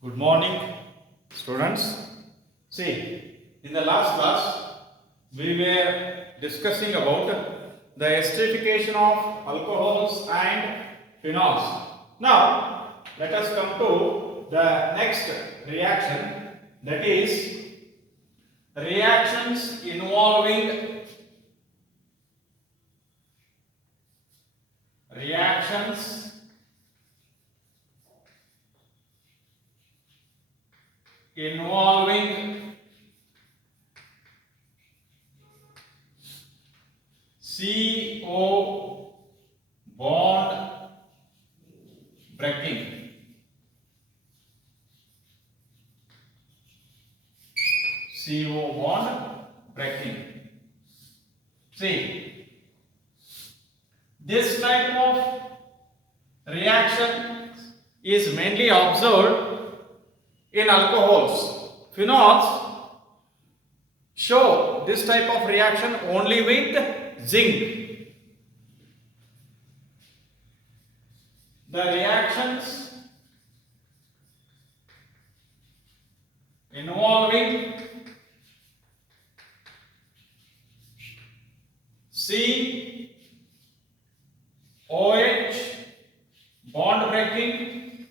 Good morning, students. See, in the last class, we were discussing about the esterification of alcohols and phenols. Now, let us come to the next reaction, that is reactions involving CO bond breaking. CO bond breaking. See, this type of reaction is mainly observed in alcohols. Phenols show this type of reaction only with zinc. The reactions involving COH bond breaking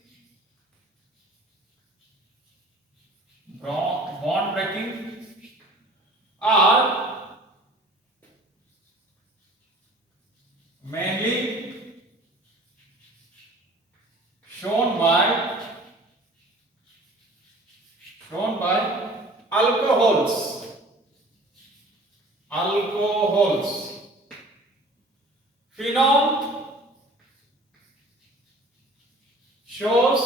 are mainly shown by alcohols. Phenol shows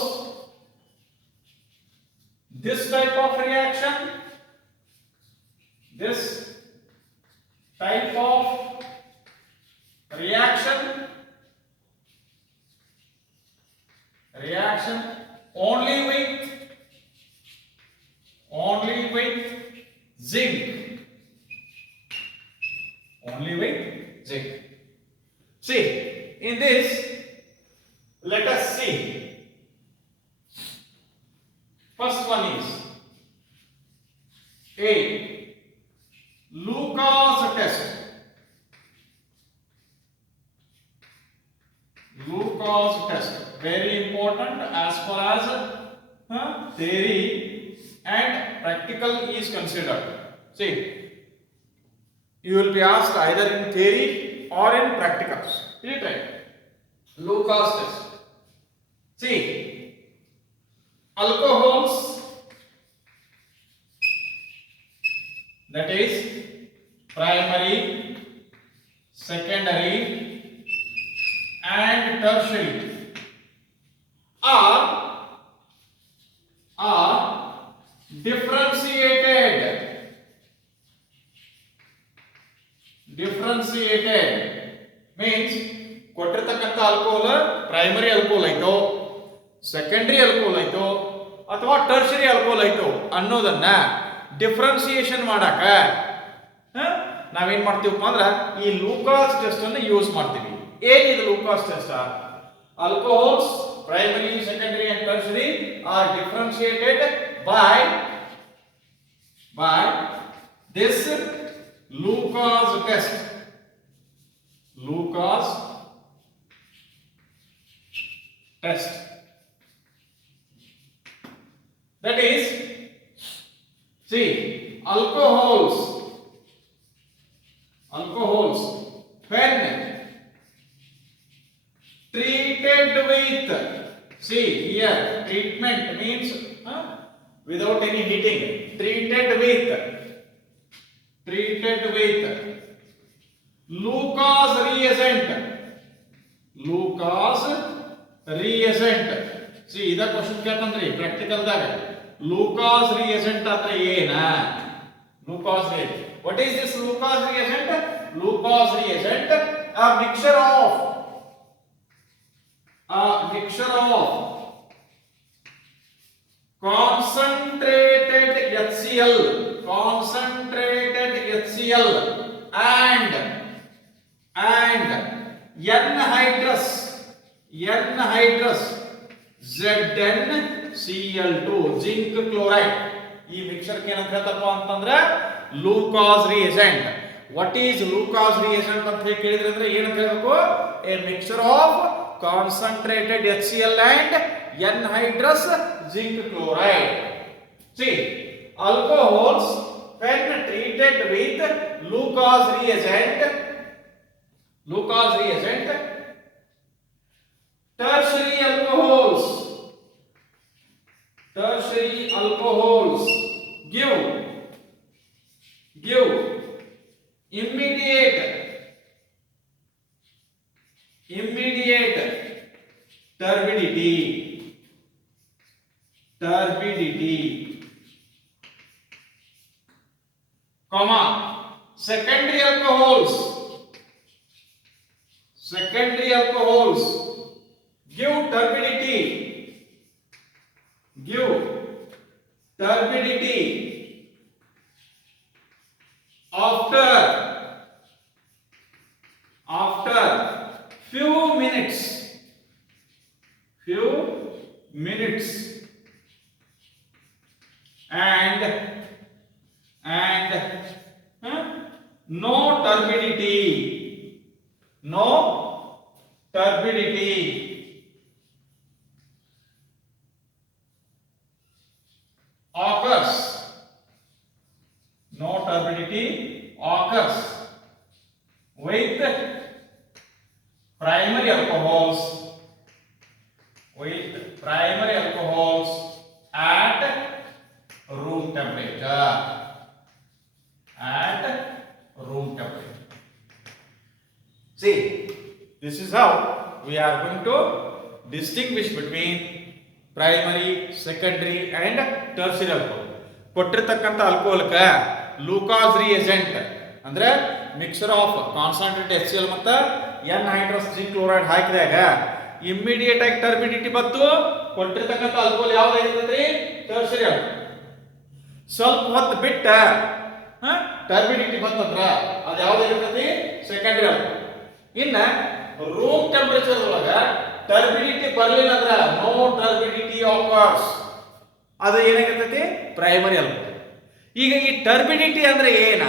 this type of reaction, reaction only with zinc. See, in this, let us see. First one is A. Lucas test. Very important as far as theory and practical is considered. See, you will be asked either in theory or in practicals. Is it right? Lucas test. See, alcohols, that is primary, secondary and tertiary, are differentiated means ಕೊಟ್ಟಿರತಕ್ಕಂತ alcohol primary alcohol ಆಯ್ತು, secondary alcohol ಆಯ್ತು ಅಥವಾ tertiary alcohol ಆಯ್ತು ಅನ್ನೋದನ್ನ ಡಿಫರೆನ್ಸಿಯೇಷನ್ ಮಾಡಾಕ ನಾವೇನ್ ಮಾಡ್ತೀವಪ್ಪ ಅಂದ್ರೆ ಈ ಲೂಕಾಸ್ ಟೆಸ್ಟ್ ಅನ್ನು ಯೂಸ್ ಮಾಡ್ತೀವಿ. ಏನಿದೆ Lucas test? alcohols primary, secondary and tertiary are differentiated by this Lucas test. That is, see, alcohols when treated with, see here, treatment means without any heating, treated with Lucas reagent. See, ida question ಕೇಳ್ತಂದ್ರಿ practical ದಾಗ. Lucas reagent ಅಂದ್ರೆ ಏನ? Lucas reagent. What is this Lucas reagent? Lucas reagent, a mixture of concentrated HCl and N-hydrous Zn Cl2 zinc chloride. ಈ ಮಿಕ್ಸರ್ ಏನಂತ ಹೇಳ್ತಪ್ಪ ಅಂತಂದ್ರೆ Lucas reagent. What is Lucas reagent ಅಂತ ಹೇಳಿ ಕೇಳಿದ್ರೆ ಅಂದ್ರೆ ಏನಂತ ಹೇಳ್ಬೇಕು? A mixer of concentrated HCl and anhydrous zinc chloride. See, alcohols when treated with Lucas reagent, tertiary alcohols give immediate turbidity, comma secondary alcohols give turbidity after few minutes and no turbidity occurs with primary alcohols at room temperature. See, this is how we are going to distinguish between primary, secondary and tertiary alcohol. ಕೊಟ್ಟಿರತಕ್ಕಂಥ ಆಲ್ಕೋಹಾಲ್ಕ Lucas reagent ಅಂದ್ರೆ mixture of concentrate HCl ಮತ್ತು anhydrous zinc chloride ಹಾಕಿದಾಗ immediate ಆಗಿ turbidity ಬಂತು. ಕೊಟ್ಟಿರತಕ್ಕಂಥ alcohol ಯಾವ್ದು ಇರ್ತದ್ರಿ? Tertiary alcohol. ಸ್ವಲ್ಪ ಹೊತ್ತು ಬಿಟ್ಟ ಟರ್ಬಿಡಿಟಿ ಬಂತಂದ್ರ ಅದು ಯಾವ್ದು ಇರ್ತೈತಿ? Secondary alcohol. ಇನ್ನ ರೂಮ್ ಟೆಂಪರೇಚರ್ ಒಳಗ ಟರ್ಬಿಡಿಟಿ ಬರಲಿಲ್ಲ ಅಂದ್ರ ನೋ ಟರ್ಬಿಡಿಟಿ ಆಕರ್ಸ್, ಅದು ಏನಾಗಿರ್ತೈತಿ? Primary alcohol. ಈಗ ಈ ಟರ್ಬಿಡಿಟಿ ಅಂದ್ರೆ ಏನ?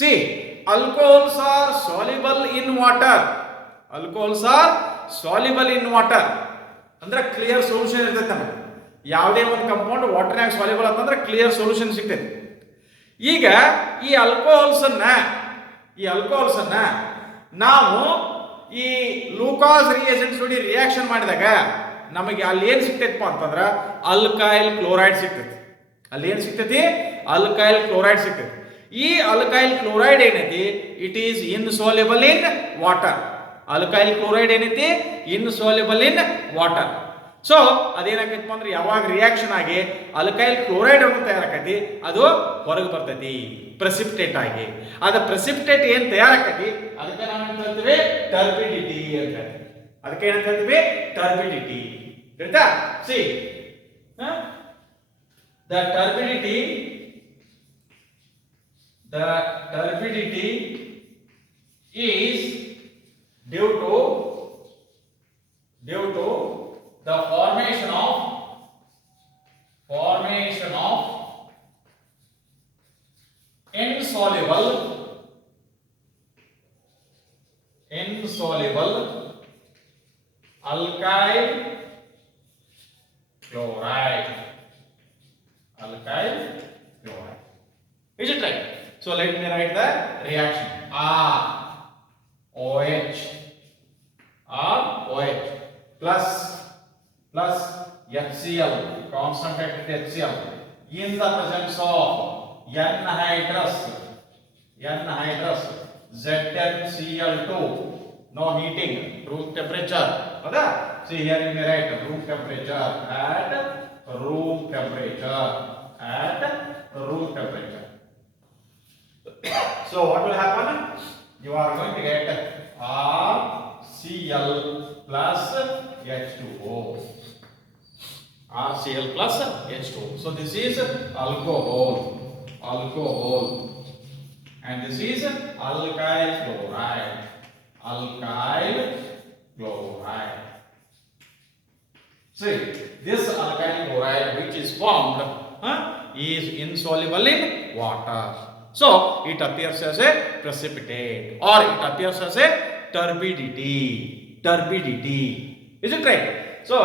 C, alcohols are soluble in water ಅಂದ್ರೆ ಕ್ಲಿಯರ್ ಸೊಲ್ಯೂಷನ್ ಇರ್ತೈತೆ ನಮಗೆ. ಯಾವುದೇ ಒಂದು ಕಂಪೌಂಡ್ ವಾಟರ್ನಾಗ ಸಾಲ್ಯುಬಲ್ ಅಂತಂದ್ರೆ ಕ್ಲಿಯರ್ ಸೊಲ್ಯೂಷನ್ ಸಿಗ್ತೈತಿ. ಈಗ ಈ ಆಲ್ಕೋಹಾಲ್ಸ್ ಅನ್ನ ನಾವು ಈ ಲೂಕಾಸ್ ರಿಯೇಜೆಂಟ್ಸ್ ಜೊತೆ ರಿಯಾಕ್ಷನ್ ಮಾಡಿದಾಗ ನಮಗೆ ಅಲ್ಲಿ ಏನು ಸಿಗ್ತೈತಪ್ಪ ಅಂತಂದ್ರೆ ಅಲ್ಕೈಲ್ ಕ್ಲೋರೈಡ್ ಸಿಗ್ತೈತಿ. ಅಲ್ಲಿ ಏನು ಸಿಗ್ತೈತಿ? ಅಲ್ಕೈಲ್ ಕ್ಲೋರೈಡ್ ಸಿಗ್ತೈತಿ. ಈ ಅಲ್ಕೈಲ್ ಕ್ಲೋರೈಡ್ ಏನೈತಿ? It is insoluble in water. Alkyl chloride ಏನೈತಿ? Insoluble in water. ಸೊ ಅದೇನಾಗೈತಪ್ಪ ಅಂದ್ರೆ ಯಾವಾಗ ರಿಯಾಕ್ಷನ್ ಆಗಿ ಅಲ್ಕೈಲ್ ಕ್ಲೋರೈಡ್ ಅನ್ನು ತಯಾರಾಕೈತಿ, ಅದು ಹೊರಗೆ ಬರ್ತೈತಿ ಪ್ರೆಸಿಪಿಟೇಟ್ ಆಗಿ. ಅದ ಪ್ರೆಸಿಪಿಟೇಟ್ ಏನ್ ತಯಾರಾಕೈತಿ ಅದಕ್ಕೆ ನಾವು ಏನು ಹೇಳ್ತೀವಿ? ಟರ್ಬಿಡಿಟಿ ಅಂತ ಹೇಳ್ತೀವಿ. ಅದಕ್ಕೆ ಏನಂತ ಹೇಳ್ತೀವಿ? ಟರ್ಬಿಡಿಟಿ. ಆಯ್ತಾ? C, the turbidity is due to the formation of insoluble alkyl chloride. Is it right? So let me write the reaction. ROH plus HCl, concentrated HCl in the presence of anhydrous ZnCl2. No heating, room temperature. Okay? See here you may write room temperature at room temperature. So what will happen? You are going to get RCl plus H2O. RCl plus H2O. So this is alcohol, and this is alkyl chloride. See, this alkyl chloride which is formed is insoluble in water. So it appears as a precipitate or it appears as a turbidity. Turbidity. Is it right? So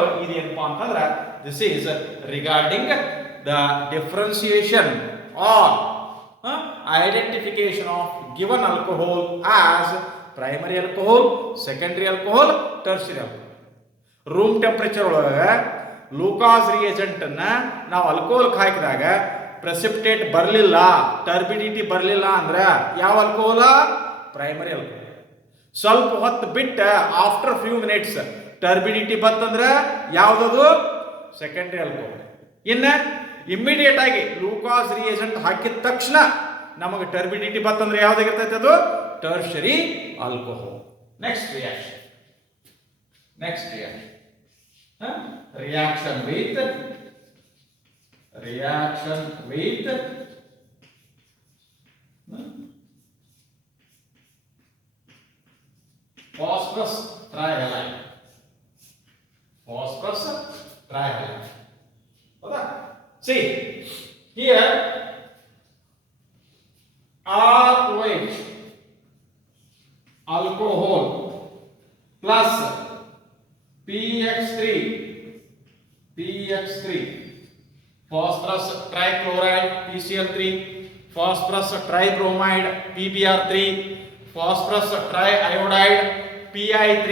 this is regarding the differentiation or identification of given alcohol as primary alcohol, secondary alcohol, tertiary alcohol. Room temperature ಒಳಗೆ Lucas reagent ಅನ್ನ ನಾವು ಆಲ್ಕೋಹಾಲ್ ಹಾಕಿದಾಗ ಪ್ರೆಸಿಪಿಟೇಟ್ ಬರಲಿಲ್ಲ, ಟರ್ಬಿಡಿಟಿ ಬರಲಿಲ್ಲ ಅಂದ್ರೆ ಯಾವ alcohol? Primary alcohol. ಸ್ವಲ್ಪ ಹೊತ್ತು ಬಿಟ್ಟ ಆಫ್ಟರ್ ಫ್ಯೂ ಮಿನಿಟ್ಸ್ ಟರ್ಬಿಡಿಟಿ ಬತ್ತಂದ್ರೆ ಯಾವ್ದದು? Secondary alcohol. ಇನ್ನು ಇಮ್ಮಿಡಿಯೇಟ್ ಆಗಿ ಲೂಕಾಸ್ ರಿಯೇಜೆಂಟ್ ಹಾಕಿದ ತಕ್ಷಣ ನಮಗೆ ಟರ್ಬಿಡಿಟಿ ಬತ್ತಂದ್ರೆ ಯಾವ್ದಾಗಿರ್ತೈತೆ? ಅದು tertiary alcohol. Next reaction. Reaction with phosphorus trihalide. See here RH alcohol plus PX3 phosphorus trichloride PCl3, phosphorus tribromide PBr3, phosphorus triiodide PI3.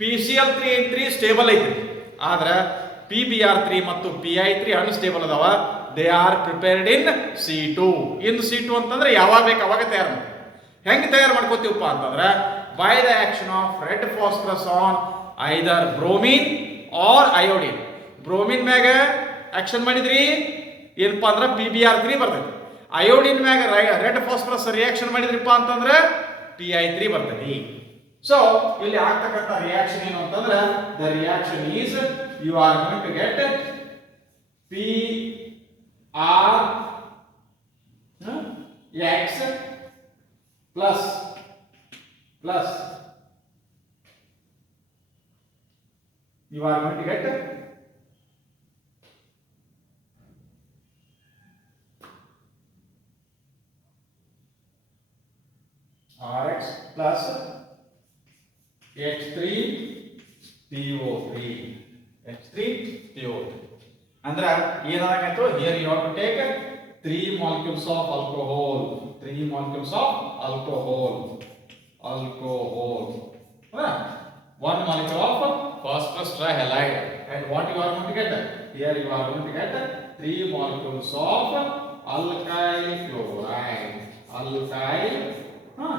PCl3 stable ಐತಿ, ಆದ್ರೆ PBr3 ಮತ್ತು PI3 ಅನ್ಸ್ಟೇಬಲ್ ಅದಾವ. ದೇ ಆರ್ ಪ್ರಿಪೇರ್ಡ್ ಇನ್ C2. ಇನ್ C2 ಅಂತಂದ್ರೆ ಯಾವಾಗ ಬೇಕು ಅವಾಗ ತಯಾರು ಮಾಡ್ತೀವಿ. ಹೆಂಗೆ ತಯಾರು ಮಾಡ್ಕೋತೀವಪ್ಪ ಅಂತಂದ್ರೆ by the action of red phosphorus on either bromine or iodine. Bromine ಮ್ಯಾಗ ಆಕ್ಷನ್ ಮಾಡಿದ್ರಿ ಏನಪ್ಪಾ ಅಂದ್ರೆ PBr3 ಬರ್ತೈತಿ. ಅಯೋಡಿನ್ ಮ್ಯಾಗ ರೆಡ್ ಫಾಸ್ಫರಸ್ ರಿಯಾಕ್ಷನ್ ಮಾಡಿದ್ರಿಪ್ಪ ಅಂತಂದ್ರೆ PI3 ಬರ್ತೈತಿ. ಸೊ ಇಲ್ಲಿ ಆಗ್ತಕ್ಕಂಥ ರಿಯಾಕ್ಷನ್ ಏನು ಅಂತಂದ್ರೆ the reaction is you are going to get PRX plus you are going to get RX plus H3PO3. ಅಂದ್ರೆ ಏನಾಗೈತು? Here you have to take 3 molecules of alcohol. One molecule of phosphorus trihalide. And what you are going to get? Here you are going to get 3 molecules of alkyl chloride.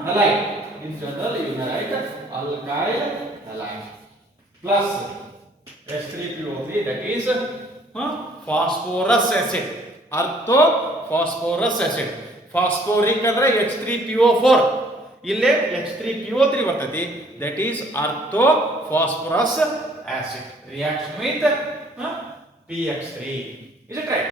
Halide. In general, you may write alkyl halide. Plus H3PO3, that is phosphorus acid. Artho phosphorus acid. Phosphoric ಅಂದ್ರೆ H3PO4. ಇಲ್ಲೇ H3PO3 ಬರ್ತೈತಿ. That is ortho phosphorus acid reaction with PX3. Is it right?